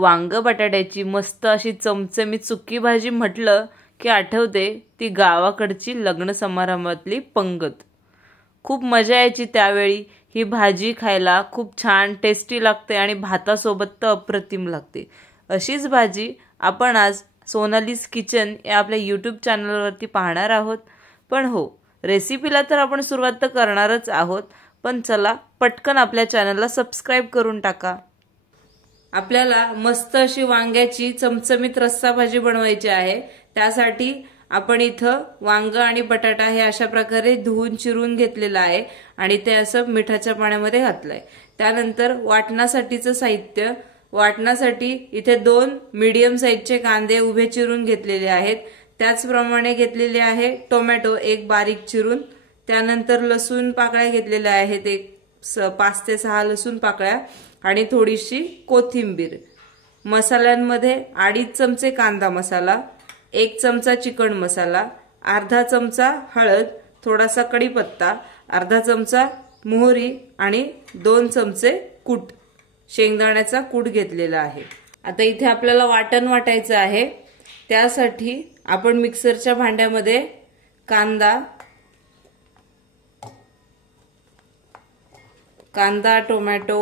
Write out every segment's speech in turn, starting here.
वांग बटाट्याची मस्त अशी चमचमीत सुकी भाजी म्हटलं की आठवते ती गावाकडची लग्न समारंभातली पंगत। खूप मजा यायची त्यावेळी। ही भाजी खायला खूप छान टेस्टी लागते आणि भातासोबत तर अप्रतिम लागते। अशीच भाजी आपण आज सोनालीज किचन या आपल्या यूट्यूब चॅनलवरती पाहणार आहोत। पण हो, रेसिपीला तर आपण सुरुवात तर करणारच आहोत, पण चला पटकन आपल्या चॅनलला सबस्क्राइब करून टाका। आपल्याला मस्त अशी वांग्याची चमचमीत रस्सा भाजी बनवायची आहे। त्यासाठी आपण इथं वांग आणि बटाटा हे अशा प्रकारे धुवून चिरून घेतलेला आहे आणि ते असं मिठाच्या पाण्यामध्ये घातलंय। त्यानंतर वाटणासाठीचं साहित्य, वाटणासाठी इथे 2 मीडियम साईजचे कांदे उभे चिरून घेतलेले आहेत। त्याचप्रमाणे घेतलेले आहे टोमॅटो 1 बारीक चिरून। त्यानंतर लसूण पाकळ्या घेतलेल्या आहेत, 5 ते 6 लसूण पाकळ्या आणि थोडीशी कोथिंबीर। मसाल्यांमध्ये 2.5 चमचे कांदा मसाला, 1 चमचा चिकन मसाला, अर्धा चमचा हळद, थोडासा कढीपत्ता, अर्धा चमचा मोहरी आणि 2 चमचे कूट, शेंगदाण्याचा कूट घेतलेला आहे। आता इथे आपल्याला वाटण वाटायचं आहे। त्यासाठी आपण मिक्सरच्या भांड्यामध्ये कांदा, टोमॅटो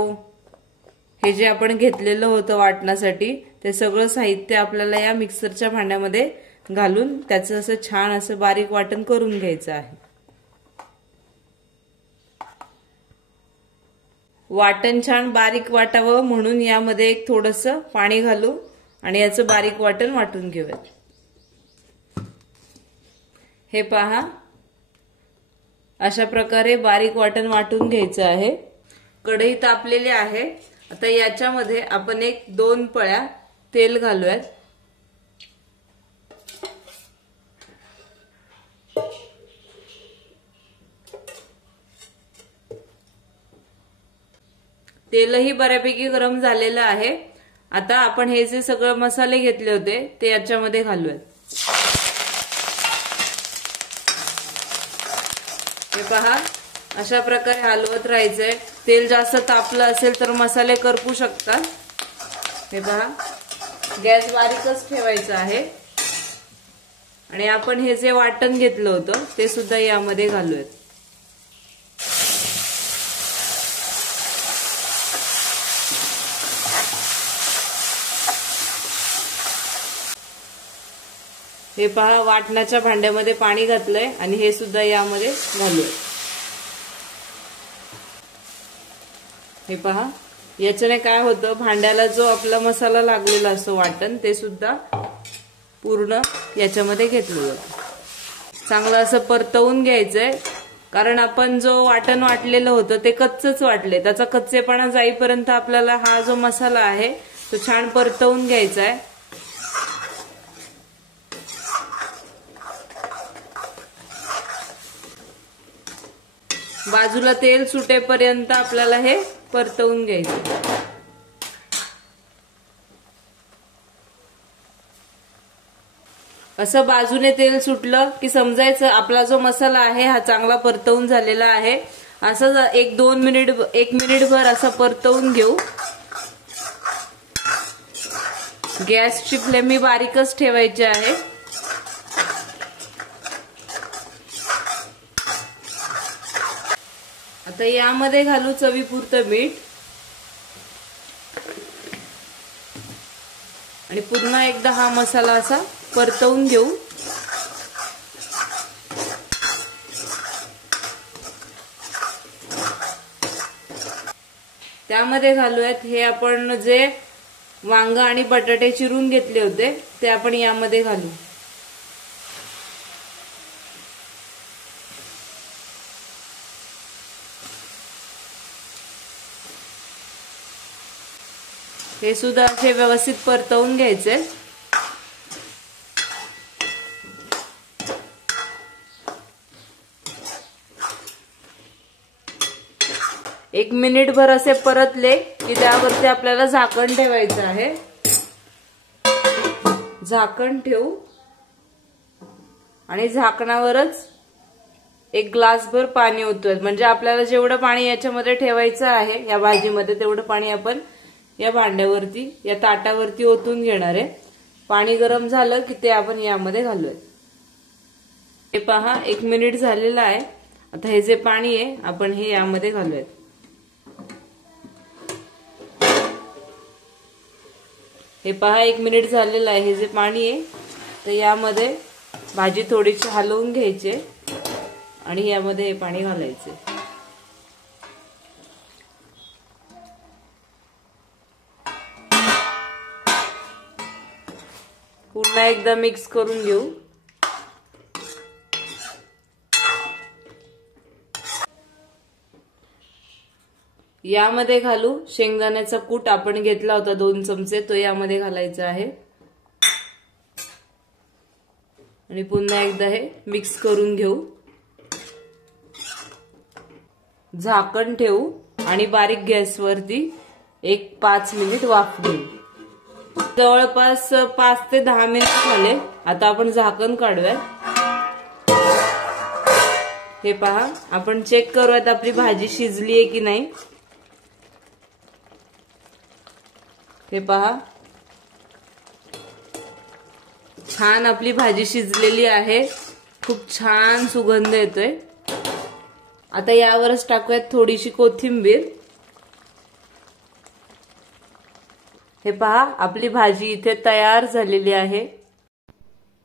हे जे आपण घेतलेलं होतं वाटण्यासाठी ते सगळं साहित्य आपल्याला या मिक्सरच्या भांड्यामध्ये घालून त्याचं असं छान असं बारीक वाटण करून घ्यायचं आहे। वाटण छान बारीक वाटावं म्हणून यामध्ये एक थोडंसं पाणी घालू आणि याचं बारीक वाटण वाटून घेऊयात। हे पहा, अशा प्रकारे बारीक वाटण वाटून घ्यायचं आहे। कढई तापलेली आहे। आता याच्यामध्ये आपण 1-2 पळ्या तेल घालूयात। तेलही बऱ्यापैकी गरम झालेलं आहे। आता आपण हे जे सगळे मसाले घेतले होते ते याच्यामध्ये घालूयात। हे पहा, अशा प्रकारे हलवत राहायचंय। तेल जास्त तापलं असेल तर मसाले करपू शकतात। हे पहा, गॅस बारीकच ठेवायचा आहे आणि आपण हे जे वाटण घेतलं होतं ते सुद्धा यामध्ये घालूयात। हे पहा, वाटणाच्या भांड्यामध्ये पाणी घातलंय आणि हे सुद्धा यामध्ये घालूयात। हे पहा, याच्याने काय होतं, भांड्याला जो आपला मसाला लागलेला असतो वाटण ते सुद्धा पूर्ण याच्यामध्ये घेतलं जातं। चांगलं असं परतवून घ्यायचंय, कारण आपण जो वाटण वाटलेलं होतं ते कच्चच वाटले। त्याचा कच्चेपणा जाईपर्यंत आपल्याला हा जो मसाला आहे तो छान परतवून घ्यायचा आहे। बाजूला तेल सुटेपर्यंत आपल्याला हे परतवून घ्यायचं। असं बाजूने तेल सुटलं की समजायचं आपला जो मसाला आहे हा चांगला परतवून झालेला आहे। असं 1 मिनिटभर असं परतवून घेऊ। गॅसची फ्लेम मी बारीकच ठेवायची आहे। आता यामध्ये घालू चवीपुरतं मीठ आणि पुन्हा एकदा हा मसाला असा परतवून घेऊ। त्यामध्ये घालूयात हे आपण जे वांग आणि बटाटे चिरून घेतले होते ते आपण यामध्ये घालू। हे सुद्धा असे व्यवस्थित परतवून घ्यायचे। 1 मिनिटभर असे परतले की त्यावरती आपल्याला झाकण ठेवायचं आहे। झाकण ठेवू आणि झाकणावरच 1 ग्लासभर पाणी ओतूयात, म्हणजे आपल्याला जेवढं पाणी याच्यामध्ये ठेवायचं आहे या भाजीमध्ये तेवढं पाणी आपण या भांड्यावरती या ताटावरती ओतून घेणार आहे। पाणी गरम झालं की ते आपण यामध्ये घालूया। हे पहा 1 मिनिट झालेला आहे। आता हे जे पाणी आहे आपण हे यामध्ये घालूया। हे पहा 1 मिनिट झालेलं आहे। हे जे पाणी आहे तर यामध्ये भाजी थोडीशी हलवून घ्यायची आणि यामध्ये हे पाणी घालायचे। पुन्हा एकदा मिक्स करून घेऊ। यामध्ये घालू शेंगदाण्याचा कूट आपण घेतला होता 2 चमचे, तो यामध्ये घालायचा आहे आणि पुन्हा एकदा हे मिक्स करून घेऊ। झाकण ठेवू आणि बारीक गॅसवरती 5 मिनिट वाफ घेऊ। जवळपास 5 ते 10 मिनिट झाले। आता आपण झाकण काढूया। हे पहा आपण चेक करूयात आपली भाजी शिजली आहे की नाही। हे पहा छान आपली भाजी शिजलेली आहे। खूप छान सुगंध येतोय। आता यावरच टाकूयात थोडीशी कोथिंबीर। हे पहा आपली भाजी इथे तयार झालेली आहे।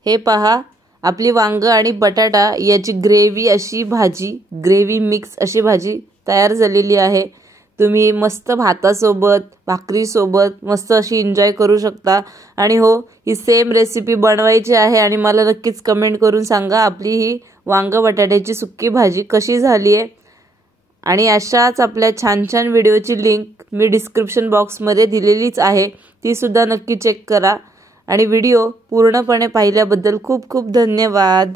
हे पहा आपली वांग आणि बटाटा याची ग्रेव्ही अशी भाजी, ग्रेव्ही मिक्स अशी भाजी तयार झालेली आहे। तुम्ही मस्त भातासोबत भाकरीसोबत मस्त अशी एन्जॉय करू शकता। आणि हो, ही सेम रेसिपी बनवायची आहे आणि मला नक्कीच कमेंट करून सांगा आपली ही वांग बटाट्याची सुक्की भाजी कशी झाली आहे। आणि अशाच आपल्या छान छान व्हिडिओची लिंक मी डिस्क्रिप्शन बॉक्समध्ये दिलेलीच आहे, ती सुद्धा नक्की चेक करा। आणि व्हिडिओ पूर्णपणे पाहिल्याबद्दल खूप खूप धन्यवाद।